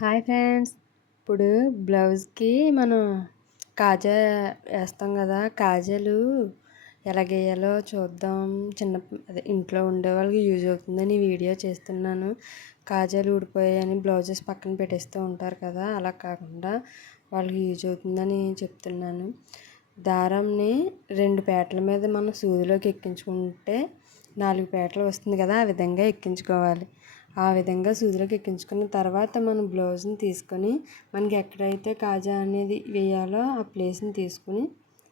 Hi friends. ఇప్పుడు బ్లౌజ్కి మనం కాజా వేస్తాం కదా కాజాలు ఎలాగేయాలో చూద్దాం. చిన్న అదే ఇంట్లో ఉండే వాళ్ళకి యూజ్ అవుతుందని వీడియో చేస్తున్నాను. కాజాలు ఊడిపోయాయని బ్లౌజెస్ పక్కన పెట్టేస్తూ ఉంటారు కదా అలా కాకుండా వాళ్ళకి యూజ్ అవుతుందని చెప్తున్నాను. దారంని రెండు పేటల మీద మనం సూదిలోకి ఎక్కించుకుంటే నాలుగు పేటలు వస్తుంది కదా ఆ విధంగా ఎక్కించుకోవాలి. ఆ విధంగా సూదిలోకి ఎక్కించుకున్న తర్వాత మనం బ్లౌజ్ని తీసుకొని మనకి ఎక్కడైతే కాజా అనేది వేయాలో ఆ ప్లేస్ని తీసుకుని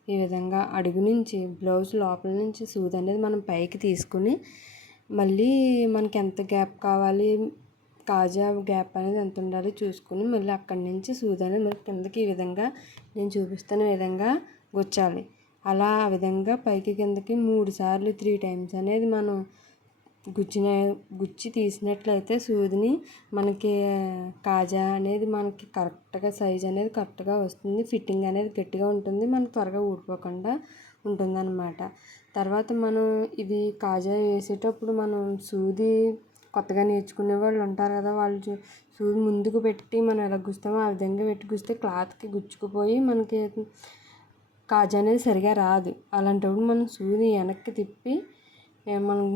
ఈ విధంగా అడుగు నుంచి బ్లౌజ్ లోపల నుంచి సూది అనేది మనం పైకి తీసుకుని మళ్ళీ మనకి ఎంత గ్యాప్ కావాలి కాజా గ్యాప్ అనేది ఎంత ఉండాలి చూసుకుని మళ్ళీ అక్కడి నుంచి సూది అనేది మళ్ళీ కిందకి ఈ విధంగా నేను చూపిస్తున్న విధంగా గుచ్చాలి. అలా ఆ విధంగా పైకి కిందకి మూడు సార్లు త్రీ టైమ్స్ అనేది మనం గుచ్చిన గుచ్చి తీసినట్లయితే సూదిని మనకి కాజా అనేది మనకి కరెక్ట్గా సైజ్ అనేది కరెక్ట్గా వస్తుంది. ఫిట్టింగ్ అనేది గట్టిగా ఉంటుంది. మనకు త్వరగా ఊడిపోకుండా ఉంటుందన్నమాట. తర్వాత మనం ఇది కాజా వేసేటప్పుడు మనం సూది కొత్తగా నేర్చుకునే వాళ్ళు ఉంటారు కదా వాళ్ళు సూది ముందుకు పెట్టి మనం ఎలా గుస్తామో ఆ విధంగా పెట్టి గుస్తే క్లాత్కి గుచ్చుకుపోయి మనకి కాజా అనేది సరిగా రాదు. అలాంటప్పుడు మనం సూది వెనక్కి తిప్పి మనం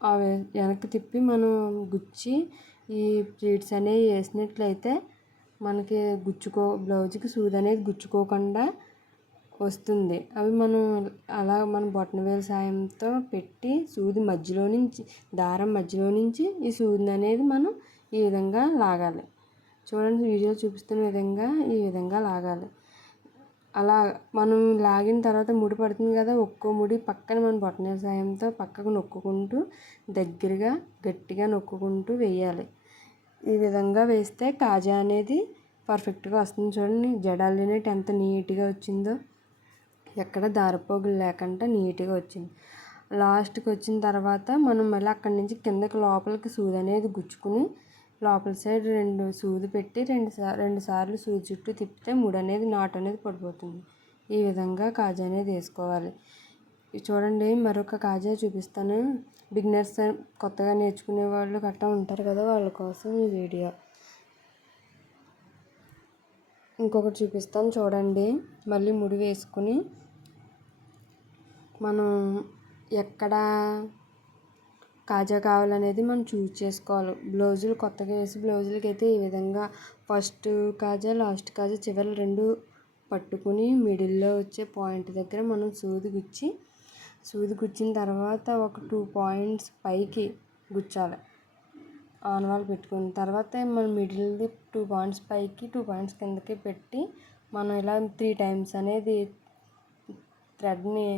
అవి వెనక్కి తిప్పి మనం గుచ్చి ఈ ప్లీట్స్ అనేవి వేసినట్లయితే మనకి గుచ్చుకో బ్లౌజ్కి సూది అనేది గుచ్చుకోకుండా వస్తుంది. అవి మనం అలా మన బొట్టన వేలు సాయంతో పెట్టి సూది మధ్యలో నుంచి దారం మధ్యలో నుంచి ఈ సూదిని అనేది మనం ఈ విధంగా లాగాలి. చూడండి వీడియో చూపిస్తున్న విధంగా ఈ విధంగా లాగాలి. అలా మనం లాగిన తర్వాత ముడి పడుతుంది కదా ఒక్కో ముడి పక్కన మన బొట్టన సాయంతో పక్కకు నొక్కుకుంటూ దగ్గరగా గట్టిగా నొక్కుకుంటూ వేయాలి. ఈ విధంగా వేస్తే కాజా అనేది పర్ఫెక్ట్గా వస్తుంది చూడండి. జడాలు అనేటి ఎంత నీట్గా వచ్చిందో. ఎక్కడ దారపోగులు లేకుండా నీట్గా వచ్చింది. లాస్ట్కి వచ్చిన తర్వాత మనం మళ్ళీ అక్కడి నుంచి కిందకి లోపలికి సూది అనేది గుచ్చుకుని లోపల సైడ్ రెండు సూది పెట్టి రెండు సార్ రెండు సార్లు సూది చుట్టూ తిప్పితే ముడి అనేది నాటు అనేది పడిపోతుంది. ఈ విధంగా కాజా అనేది వేసుకోవాలి. చూడండి మరొక కాజా చూపిస్తాను. బిగినర్స్ కొత్తగా నేర్చుకునే వాళ్ళు గట్టా ఉంటారు కదా వాళ్ళ కోసం ఈ వీడియో. ఇంకొకటి చూపిస్తాను చూడండి. మళ్ళీ ముడి వేసుకుని మనం ఎక్కడ కాజా కావాలనేది మనం చూస్ చేసుకోవాలి. బ్లౌజులు కొత్తగా వేసి బ్లౌజులకి అయితే ఈ విధంగా ఫస్ట్ కాజా లాస్ట్ కాజా చివరి రెండు పట్టుకుని మిడిల్లో వచ్చే పాయింట్ దగ్గర మనం సూది గుచ్చి సూది గుచ్చిన తర్వాత ఒక టూ పాయింట్స్ పైకి గుచ్చాలి. ఆనవాళ్ళు పెట్టుకున్న తర్వాత మనం మిడిల్ది టూ పాయింట్స్ పైకి టూ పాయింట్స్ కిందకి పెట్టి మనం ఇలా త్రీ టైమ్స్ అనేది థ్రెడ్ని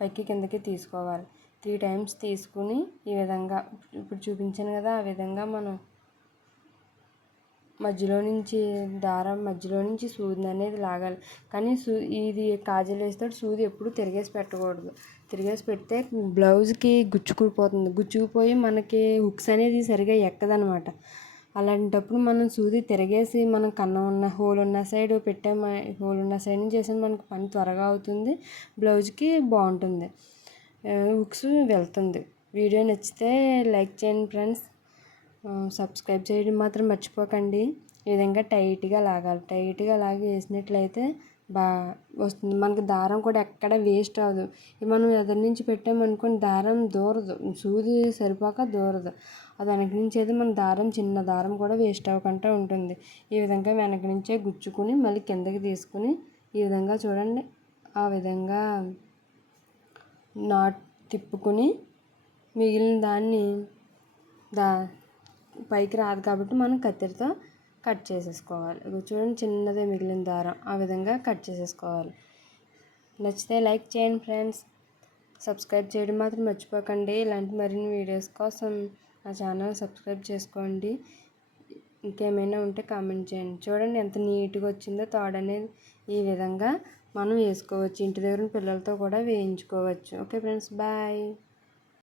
పైకి కిందకి తీసుకోవాలి. త్రీ టైమ్స్ తీసుకుని ఈ విధంగా ఇప్పుడు చూపించాను కదా ఆ విధంగా మనం మధ్యలో నుంచి దారం మధ్యలో నుంచి సూదిని అనేది లాగాలి. కానీ సూ ఇది కాజల్ వేస్తే సూది ఎప్పుడు తిరిగేసి పెట్టకూడదు. తిరిగేసి పెడితే బ్లౌజ్కి గుచ్చుకుపోతుంది. గుచ్చుకుపోయి మనకి హుక్స్ అనేది సరిగా ఎక్కదనమాట. అలాంటప్పుడు మనం సూది తిరిగేసి మనం కన్నం ఉన్న హోల్ ఉన్న సైడ్ పెట్టే హోల్ ఉన్న సైడ్ నుంచి చేసిన మనకు పని త్వరగా అవుతుంది. బ్లౌజ్కి బాగుంటుంది. హుక్స్ వెళ్తుంది. వీడియో నచ్చితే లైక్ చేయండి ఫ్రెండ్స్. సబ్స్క్రైబ్ చేయడం మాత్రం మర్చిపోకండి. ఈ విధంగా టైట్గా లాగాలి. టైట్గా లాగి వేసినట్లయితే బాగా వస్తుంది. మనకి దారం కూడా ఎక్కడ వేస్ట్ అవ్వదు. మనం ఎదురు నుంచి పెట్టామనుకోండి దారం దూరదు. సూది సరిపోక దూరదు. అది వెనక నుంచి అయితే మన దారం చిన్న దారం కూడా వేస్ట్ అవ్వకుండా ఉంటుంది. ఈ విధంగా వెనక నుంచే గుచ్చుకుని మళ్ళీ కిందకి తీసుకుని ఈ విధంగా చూడండి. ఆ విధంగా నాట్ తిప్పుకుని మిగిలిన దాన్ని దా పైకి రాదు కాబట్టి మనం కత్తిరితో కట్ చేసేసుకోవాలి. చూడండి చిన్నదే మిగిలిన దారం. ఆ విధంగా కట్ చేసేసుకోవాలి. నచ్చితే లైక్ చేయండి ఫ్రెండ్స్. సబ్స్క్రైబ్ చేయడం మాత్రం మర్చిపోకండి. ఇలాంటి మరిన్ని వీడియోస్ కోసం నా ఛానల్ సబ్స్క్రైబ్ చేసుకోండి. ఇంకేమైనా ఉంటే కామెంట్ చేయండి. చూడండి ఎంత నీట్గా వచ్చిందో థాడ్ అనేది ఈ విధంగా మనం వేసుకోవచ్చు. ఇంటి దగ్గర పిల్లలతో కూడా వేయించుకోవచ్చు. Okay friends bye.